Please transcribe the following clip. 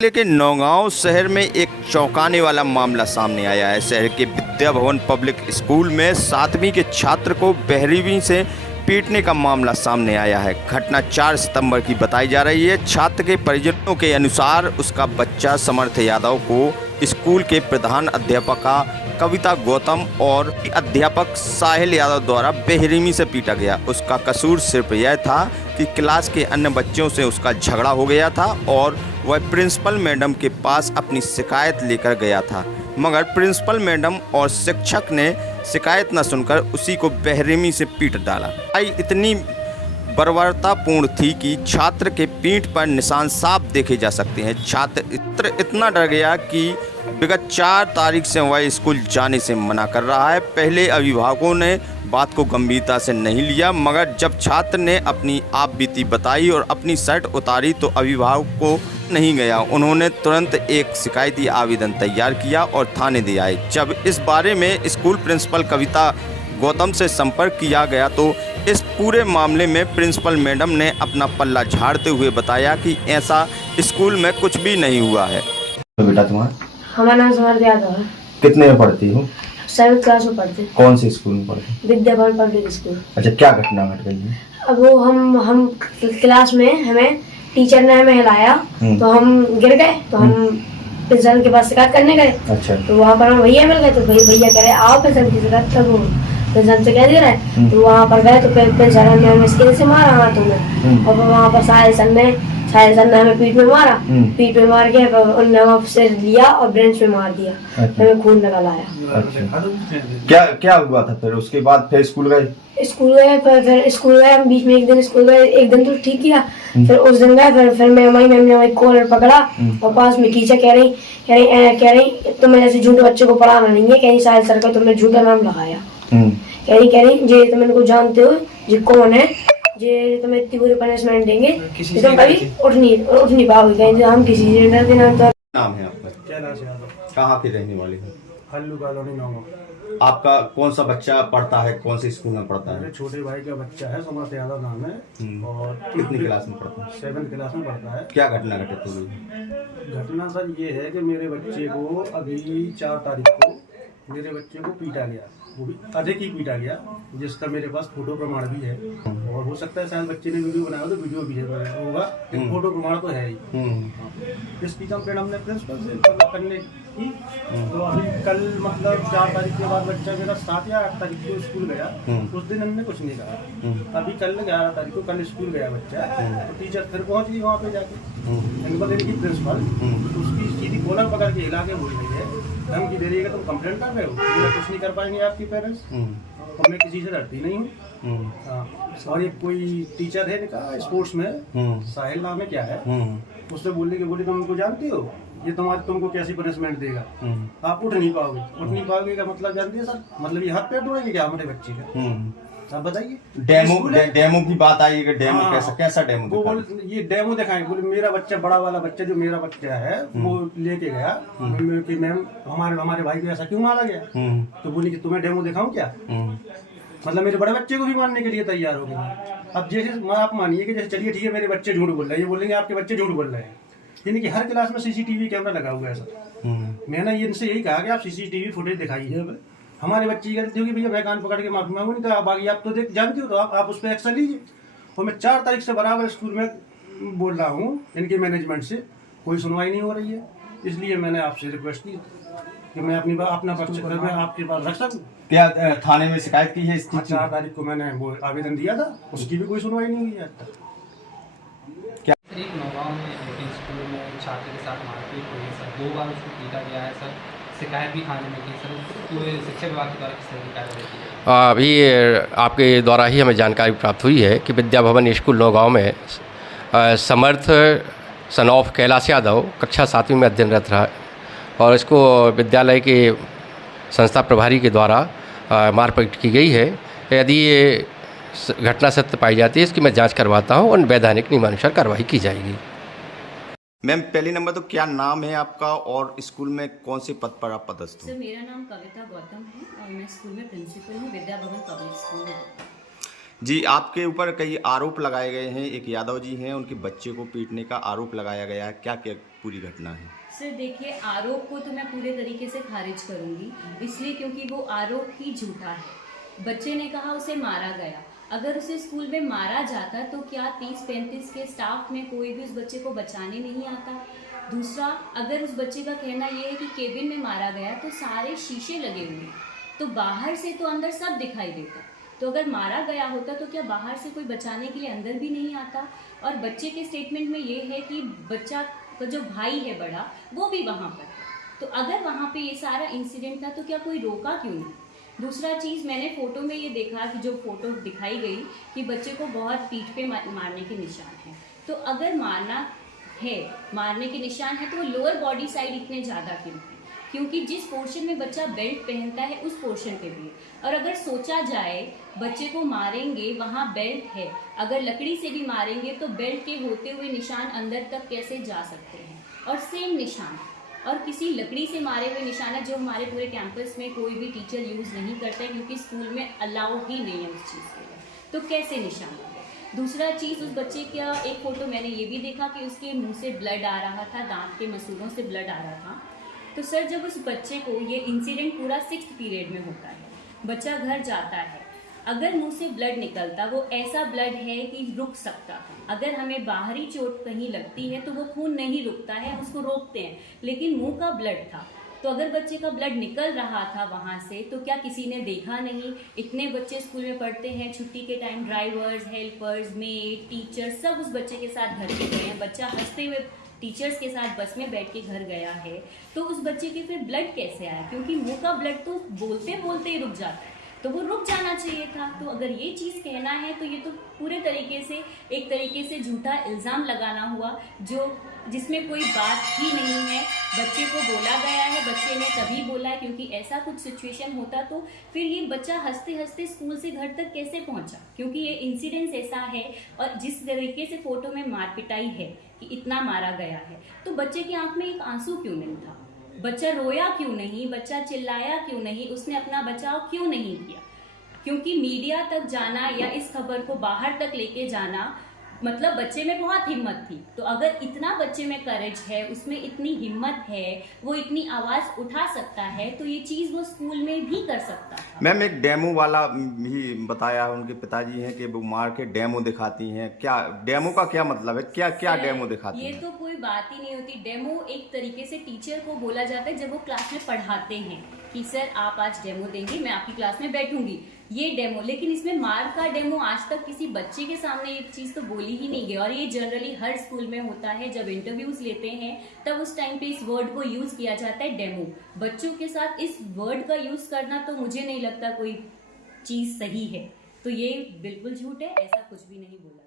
लेकिन नौगांव शहर में एक चौंकाने वाला मामला सामने आया है। शहर के विद्या भवन पब्लिक स्कूल में 7वीं के छात्र को 12वीं से पीटने का मामला सामने आया है। घटना 4 सितंबर की बताई जा रही है। छात्र के परिजनों के अनुसार उसका बच्चा समर्थ यादव को स्कूल के प्रधान अध्यापका कविता गौतम और अध्यापक साहिल यादव द्वारा बेरहमी से पीटा गया। उसका कसूर सिर्फ यह था कि क्लास के अन्य बच्चों से उसका झगड़ा हो गया था और वह प्रिंसिपल मैडम के पास अपनी शिकायत लेकर गया था, मगर प्रिंसिपल मैडम और शिक्षक ने शिकायत न सुनकर उसी को बेरहमी से पीट डाला। इतनी बर्बरतापूर्ण थी कि छात्र के पीठ पर निशान साफ देखे जा सकते हैं। छात्र इतना डर गया कि विगत 4 तारीख से वह स्कूल जाने से मना कर रहा है। पहले अभिभावकों ने बात को गंभीरता से नहीं लिया, मगर जब छात्र ने अपनी आपबीती बताई और अपनी शर्ट उतारी तो अभिभावक को नहीं गया। उन्होंने तुरंत एक शिकायती आवेदन तैयार किया और थाने दे आए। जब इस बारे में स्कूल प्रिंसिपल कविता गौतम से संपर्क किया गया तो इस पूरे मामले में प्रिंसिपल मैडम ने अपना पल्ला झाड़ते हुए बताया कि ऐसा स्कूल में कुछ भी नहीं हुआ है। तो बेटा तुम्हारा? हमारा नाम समर्थ यादव है। कितने में पढ़ती हो? 7th क्लास में पढ़ते। कौन से स्कूल में पढ़ते? Vidya Bhavan public school. अच्छा, क्या घटना घट गई है? अब वो हम क्लास में हमें टीचर ने हमें हिलाया तो हम गिर गए, तो हम प्रिंसिपल के पास शिकायत करने गए। अच्छा। तो वहाँ पर हम भैया मिल गए, तो भैया कह रहे आओ प्रिंसिपल की शिकायत करो। प्रिंसिपल से कह दे रहा है, तो वहाँ पर गए तो प्रिंसिपल ने हमें स्केल से मारा हाथों में, और वहाँ पर साहिल सर ने हमें पीठ में मारा। पीठ में मार के उन्होंने वहाँ से लिया और ब्रेंच में मार दिया। अच्छा। हमें खून निकल आया। क्या क्या हुआ था फिर? उसके बाद फिर स्कूल गए? फिर स्कूल गए हम। बीच में एक दिन स्कूल गए, एक दिन तो ठीक किया। फिर उस दिन गए, फिर मैम ने हमारी कॉलर पकड़ा और पास में टीचर कह रही तुम्हें जैसे झूठे बच्चे को पढ़ाना नहीं है। कह रही साहिल सर का तुमने झूठा नाम लगाया। कह रही जे तुम इनको जानते हो जे कौन है, जे तुम्हें इतनी बुरी पनिशमेंट देंगे कि तुम कभी उठ नहीं पाओगे। हम किसी से डरते ना। नाम है आपका? कैलाश यादव। कहाँ के रहने वाले हैं? हल्लू कॉलोनी नौगांव। आपका कौन सा बच्चा पढ़ता है? कौन से स्कूल में पढ़ता है? मेरे छोटे भाई का बच्चा है, समर्थ यादव नाम है, और कितनी क्लास में पढ़ता है? 7th क्लास में पढ़ता है। क्या घटना घटित हुई? घटना सर ये है कि मेरे बच्चे को अभी 4 तारीख को मेरे बच्चे को पीटा गया, वो भी अधिक ही पीटा गया, जिसका मेरे पास फोटो प्रमाण भी है। और हो सकता है शायद बच्चे ने वीडियो बनाया तो वीडियो भी होगा, लेकिन फोटो प्रमाण तो है ही। इसकी कंप्लेंट हमने प्रिंसिपल से करने की, तो अभी कल मतलब 4 तारीख के बाद बच्चा मेरा 7 या 8 तारीख को स्कूल गया। उस दिन हमने कुछ नहीं कहा। अभी कल 11 तारीख को कल स्कूल गया बच्चा, तो टीचर फिर पहुंच गई वहाँ पे जाके। प्रिंसिपल उसकी सीधी कॉलर पकड़ के हिला के बोल रही है, धमकी दे रही है कि तुम कंप्लेंट कर रहे हो, मैं कुछ नहीं कर पाएंगे आपके पेरेंट्स, और मैं किसी से डरती नहीं हूँ। और ये कोई टीचर है इनका स्पोर्ट्स में, साहिल नाम है क्या है, उससे बोलने के बोली तुम उनको जानती हो, ये तुमको कैसी पनिशमेंट देगा, आप उठ नहीं पाओगे का मतलब जानती है सर? मतलब ये हाथ पैर तोड़ेंगे क्या हमारे बच्चे का? आप बताइए। डेमो की बात आई है। डेमो कैसा डेमो? ये डेमो दिखाएंगे। बोले मेरा बच्चा, बड़ा वाला बच्चा जो मेरा बच्चा है, वो लेके गया कि मैम हमारे भाई को ऐसा क्यों मारा गया। तो बोली कि तुम्हें डेमो दिखाऊं क्या? मतलब मेरे बड़े बच्चे को भी मारने के लिए तैयार हो गए। अब जैसे आप मानिए कि जैसे चलिए ठीक है मेरे बच्चे झूठ बोल रहे हैं, ये बोलेंगे आपके बच्चे झूठ बोल रहे हैं, यानी कि हर क्लास में सीसीटीवी कैमरा लगा हुआ है सर। मैंने इनसे यही कहा कि आप सीसीटीवी फुटेज दिखाइए। हमारे बच्चे की गलती होगी भैया, मैं कान पकड़ के माफी मांगू, नहीं तो आप आगे आप तो जानते हो, तो आप उस पर एक्शन लीजिए। और मैं 4 तारीख से बराबर स्कूल में बोल रहा हूँ इनके मैनेजमेंट से, कोई सुनवाई नहीं हो रही है। इसलिए मैंने आपसे रिक्वेस्ट की कि मैं अपना बच्चा मैं आपके पास रख सकूँ। क्या थाने में शिकायत की है? 4 तारीख को मैंने वो आवेदन दिया था, उसकी भी कोई सुनवाई नहीं हुई है अब तक। नौगांव में स्कूल में छात्र के साथ मारपीट हुई सर, 2 बार उसको पीटा गया है सर, शिकायत भी थाने में की सर। पूरे शिक्षा विभाग के द्वारा किस तरह की कार्रवाई की? अभी आपके द्वारा ही हमें जानकारी प्राप्त हुई है कि विद्या भवन स्कूल नौगांव में समर्थ सन ऑफ कैलाश यादव कक्षा 7वीं में अध्ययनरत रहा, और इसको विद्यालय के संस्था प्रभारी के द्वारा मारपीट की गई है। यदि ये घटना सत्य पाई जाती है, इसकी मैं जांच करवाता हूं और वैधानिक नियमानुसार कार्रवाई की जाएगी। मैम, पहले नंबर तो क्या नाम है आपका और स्कूल में कौन से पद पर आप पदस्थ हो? सर, मेरा नाम कविता गौतम है और मैं स्कूल में प्रिंसिपल हूँ, विद्या भवन पब्लिक स्कूल में। जी, आपके ऊपर कई आरोप लगाए गए हैं। एक यादव जी हैं, उनके बच्चे को पीटने का आरोप लगाया गया है, क्या पूरी घटना है? सर देखिए, आरोप को तो मैं पूरे तरीके से खारिज करूंगी, इसलिए क्योंकि वो आरोप ही झूठा है। बच्चे ने कहा उसे मारा गया। अगर उसे स्कूल में मारा जाता तो क्या 30-35 के स्टाफ में कोई भी उस बच्चे को बचाने नहीं आता? दूसरा, अगर उस बच्चे का कहना ये है कि केबिन में मारा गया तो सारे शीशे लगे हुए, तो बाहर से तो अंदर सब दिखाई देता। तो अगर मारा गया होता तो क्या बाहर से कोई बचाने के लिए अंदर भी नहीं आता? और बच्चे के स्टेटमेंट में ये है कि बच्चा का जो भाई है बड़ा, वो भी वहाँ पर है। तो अगर वहाँ पे ये सारा इंसिडेंट था तो क्या कोई रोका क्यों नहीं? दूसरा चीज़, मैंने फ़ोटो में ये देखा कि जो फ़ोटो दिखाई गई कि बच्चे को बहुत पीठ पे मारने के निशान हैं। तो अगर मारने के निशान है तो वो लोअर बॉडी साइड इतने ज़्यादा क्यों हैं? क्योंकि जिस पोर्शन में बच्चा बेल्ट पहनता है उस पोर्शन पे भी है। और अगर सोचा जाए बच्चे को मारेंगे, वहाँ बेल्ट है, अगर लकड़ी से भी मारेंगे तो बेल्ट के होते हुए निशान अंदर तक कैसे जा सकते हैं? और सेम निशान और किसी लकड़ी से मारे हुए निशान है जो हमारे पूरे कैंपस में कोई भी टीचर यूज़ नहीं करता है, क्योंकि स्कूल में अलाउ ही नहीं है उस चीज़ के लिए। तो कैसे निशान है? दूसरा चीज़, उस बच्चे का एक फ़ोटो मैंने ये भी देखा कि उसके मुंह से ब्लड आ रहा था, दांत के मसूड़ों से ब्लड आ रहा था। तो सर, जब उस बच्चे को, ये इंसिडेंट पूरा 6th पीरियड में होता है, बच्चा घर जाता है, अगर मुंह से ब्लड निकलता, वो ऐसा ब्लड है कि रुक सकता था। अगर हमें बाहरी चोट कहीं लगती है तो वो खून नहीं रुकता है, उसको रोकते हैं, लेकिन मुंह का ब्लड था। तो अगर बच्चे का ब्लड निकल रहा था वहाँ से तो क्या किसी ने देखा नहीं? इतने बच्चे स्कूल में पढ़ते हैं, छुट्टी के time drivers, helpers, made, teachers सब उस बच्चे के साथ घर पे गए हैं। बच्चा हंसते हुए टीचर्स के साथ बस में बैठ के घर गया है, तो उस बच्चे के फिर ब्लड कैसे आया? क्योंकि मुंह का ब्लड तो बोलते बोलते ही रुक जाता है, तो वो रुक जाना चाहिए था। तो अगर ये चीज़ कहना है तो ये तो पूरे तरीके से एक तरीके से झूठा इल्ज़ाम लगाना हुआ, जिसमें कोई बात ही नहीं है। बच्चे को बोला गया है, बच्चे ने तभी बोला है क्योंकि ऐसा कुछ सिचुएशन होता तो फिर ये बच्चा हंसते हंसते स्कूल से घर तक कैसे पहुंचा? क्योंकि ये इंसिडेंस ऐसा है और जिस तरीके से फ़ोटो में मार पिटाई है कि इतना मारा गया है, तो बच्चे की आंख में एक आंसू क्यों नहीं था? बच्चा रोया क्यों नहीं? बच्चा चिल्लाया क्यों नहीं? उसने अपना बचाव क्यों नहीं किया? क्योंकि मीडिया तक जाना या इस खबर को बाहर तक लेके जाना, मतलब बच्चे में बहुत हिम्मत थी। तो अगर इतना बच्चे में करेज है, उसमें इतनी हिम्मत है, वो इतनी आवाज़ उठा सकता है, तो ये चीज़ वो स्कूल में भी कर सकता था। मैम, एक डेमो वाला भी बताया, उनके पिताजी हैं कि वो मार के डेमो दिखाती हैं। क्या डेमो का क्या मतलब है? क्या डेमो दिखाती हैं? ये तो कोई बात ही नहीं होती। डेमो एक तरीके से टीचर को बोला जाता है जब वो क्लास में पढ़ाते हैं कि सर आप आज डेमो देंगे, मैं आपकी क्लास में बैठूंगी, ये डेमो। लेकिन इसमें मार का डेमो आज तक किसी बच्चे के सामने ये चीज़ तो बोली ही नहीं गई। और ये जनरली हर स्कूल में होता है, जब इंटरव्यूज लेते हैं तब उस टाइम पे इस वर्ड को यूज़ किया जाता है, डेमो। बच्चों के साथ इस वर्ड का यूज़ करना तो मुझे नहीं लगता कोई चीज़ सही है। तो ये बिल्कुल झूठ है, ऐसा कुछ भी नहीं बोला।